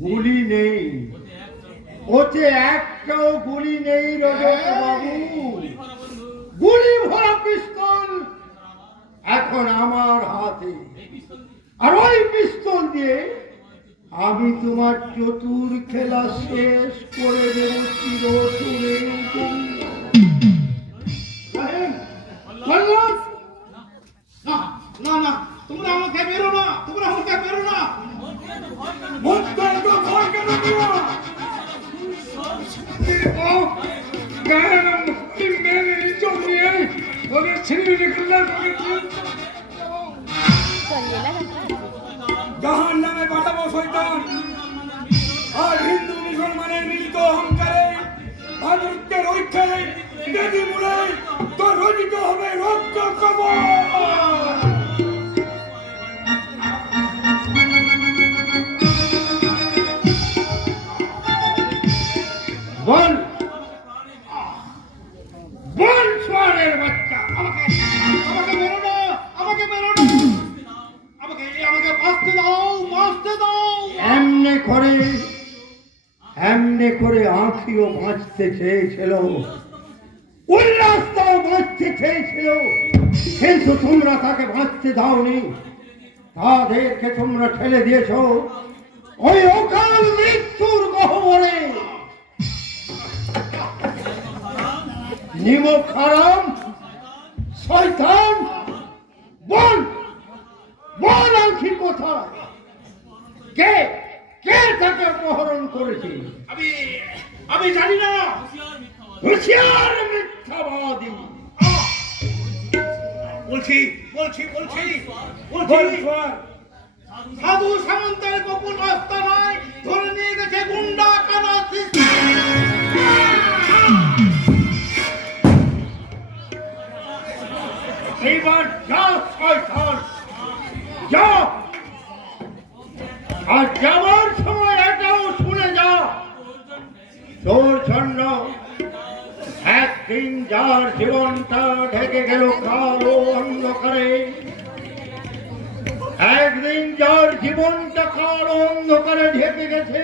গুলি নেই, ওতে একটাও গুলি নেই রজত বাবু। গুলি ভরা পিস্তল এখন আমার হাতে, আর ওই পিস্তল দিয়ে আমি তোমার চতুর খেলা শেষ করে দেব চিরতরে। না না, তোমরা আমাকে বেরো না, তোমরা আমাকে বেরো না। জাহান নামে পাঠাবো শয়তান, আর হিন্দু মুসলমানের মিলিত অহংকারে ভারতের ঐক্যে দেবী মূলে তোর রচিত হবে রক্ত কবর। বল বল সোয়ারের বাচ্চা, আমাকে বেরো না, আমাকে বেরো না, আমাকে বাঁচতে দাও, বাঁচতে দাও। এমনে করে আঁখিও বাঁচতে চেয়েছিল, উল্লাসটাও বাঁচতে চেয়েছিল, কিন্তু তোমরা তাকে বাঁচতে দাওনি। তাদেরকে তোমরা ঠেলে দিয়েছ ওই অকাল মৃত্যুর গহ্বরে। নিমক হারাম শয়তান, বল বল আঁখি কোথায়? কে কে তাকে অপহরণ করেছে? আমি জানি না। হুঁশিয়ার মিথ্যাবাদী। বলছি বলছি বলছি বলছি সাধু সামন্তের গোপন আস্তানায় ধরে নিয়ে গেছে গুন্ডা কানা। এইবার যা শয়তান যা, আর যাবার সময় এটাও শুনে যা, তোর জন্য একদিন যার জীবনটা ঢেকে গেল কালো অন্ধকারে, একদিন যার জীবনটা কালো অন্ধকারে ঢেকে গেছে,